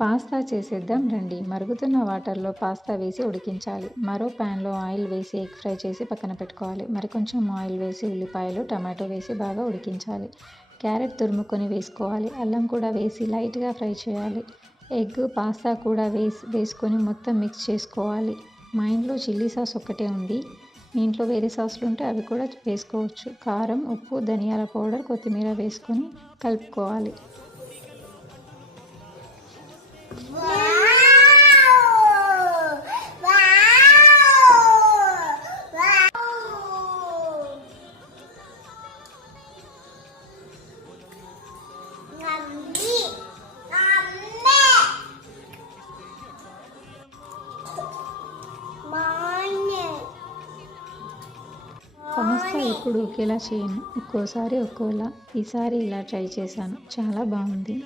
Pasta చేసేద్దాం రండి. మరుగుతున్న వాటర్లో పాస్తా వేసి ఉడికించాలి. మరో ప్యాన్లో ఆయిల్ వేసి ఎగ్ ఫ్రై చేసి పక్కన పెట్టుకోవాలి. మరికొంచెం ఆయిల్ వేసి ఉల్లిపాయలు, టమాటో వేసి బాగా ఉడికించాలి. క్యారెట్ తురుముకొని వేసుకోవాలి. అల్లం కూడా వేసి లైట్గా ఫ్రై చేయాలి. ఎగ్, పాస్తా కూడా వేసుకొని మొత్తం మిక్స్ చేసుకోవాలి. మా ఇంట్లో చిల్లీ సాస్ ఒక్కటే ఉంది. మీ ఇంట్లో వేరే సాసులు ఉంటే అవి కూడా వేసుకోవచ్చు. కారం, ఉప్పు, ధనియాల పౌడర్, కొత్తిమీర వేసుకొని కలుపుకోవాలి. పాస్తా ఎప్పుడు ఒకేలా చేయను. ఒక్కోసారి ఒక్కోలా. ఈసారి ఇలా ట్రై చేశాను. చాలా బాగుంది.